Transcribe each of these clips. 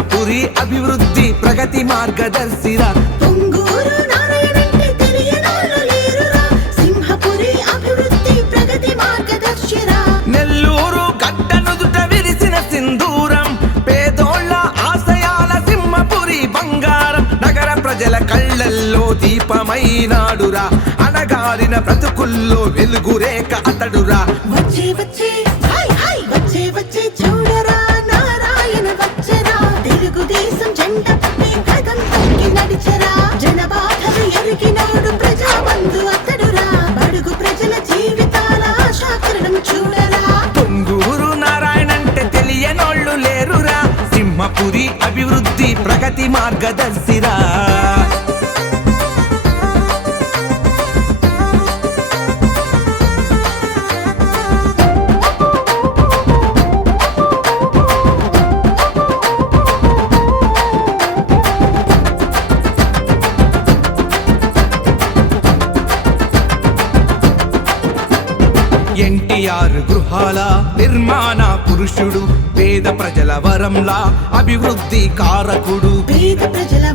సింహపురి అభివృద్ధి ప్రగతి మార్గదర్శిరా. నెల్లూరు విరిసిన సింధూరం పేదోళ్ళ ఆశయాల సింహపురి బంగారం. నగర ప్రజల కళ్ళల్లో దీపమైనాడురా. అణగారిన బ్రతుకుల్లో వెలుగురేక అతడురా. వచ్చే వచ్చే పేరురా సింహపురి అభివృద్ధి ప్రగతి మార్గదర్శిరా. ఎన్టీఆర్ గృహాల నిర్మాణ పురుషుడు పేద ప్రజల వరంలా అభివృద్ధి కారకుడు. పేద ప్రజల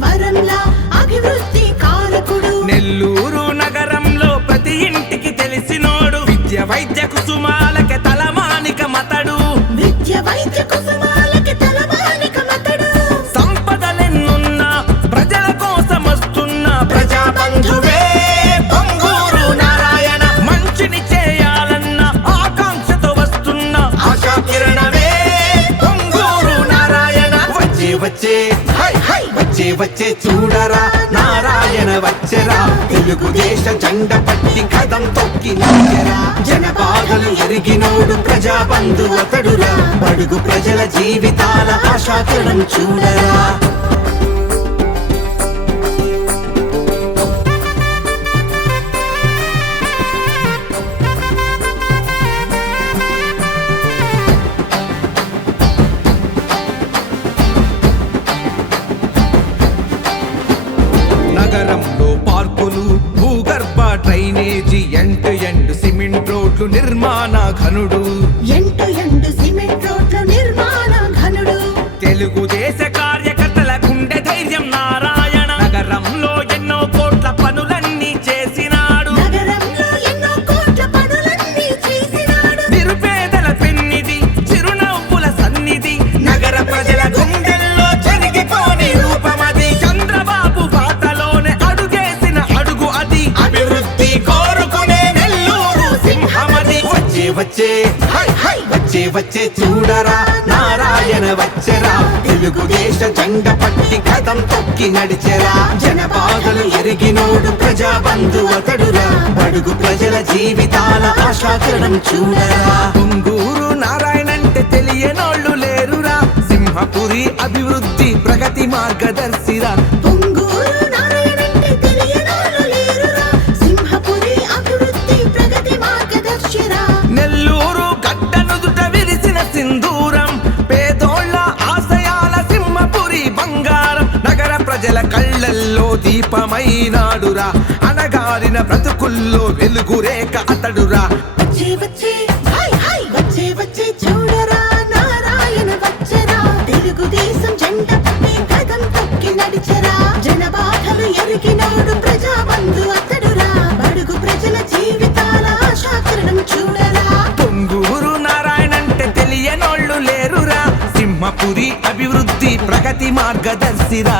వచ్చే. వచ్చే హై హై వచ్చే వచ్చే చూడరా. నారాయణ వచ్చరా. తెలుగుదేశ జెండ పట్టి కథం తొక్కి నడిచెరా. జనబాధలు ఎరిగినోడు ప్రజాబంధు అతడురా. బడుగు ప్రజల జీవితాల ఆశాకిరణం చూడరా. డ్రైనేజీ ఎంటు ఎండు సిమెంట్ రోడ్లు నిర్మాణ ఘనుడు. ఎంటు ఎండు సిమెంట్ రోడ్ల నిర్మాణ ఘనుడు. తెలుగుదేశ కార్యకర్తల వచ్చే. వచ్చే వచ్చే చూడరా. నారాయణ వచ్చరా. తెలుగుదేశ జెండ పట్టి కథం తొక్కి నడిచెరా. జనబాధలు ఎరిగినోడు ప్రజాబంధు అతడురా. బడుగు ప్రజల జీవితాల ఆశాకిరణం చూడరా. పొంగూరు నారాయణంటే తెలియనోళ్ళు లేరురా. సింహపురి అభివృద్ధి ప్రగతి మార్గదర్శిరా. ప్రజల కళ్ళల్లో దీపమైనాడురా. అణగారిన బ్రతుకుల్లో వెలుగురేక అతడురా. వచ్చే వచ్చే హై హై వచ్చే వచ్చే చూడరా నారాయణ వచ్చరా. తెలుగుదేశం జెండ పట్టి కదం తొక్కి నడిచరా. జనబాధలు ఎరిగినోడు ప్రజాబంధు అతడురా. బడుగు ప్రజల జీవితాల ఆశాకరణం చూడరా. పొంగూరు నారాయణంటే తెలియనోళ్ళు లేరురా. సింహపురి అభివృద్ధి ప్రగతి మార్గదర్శిరా.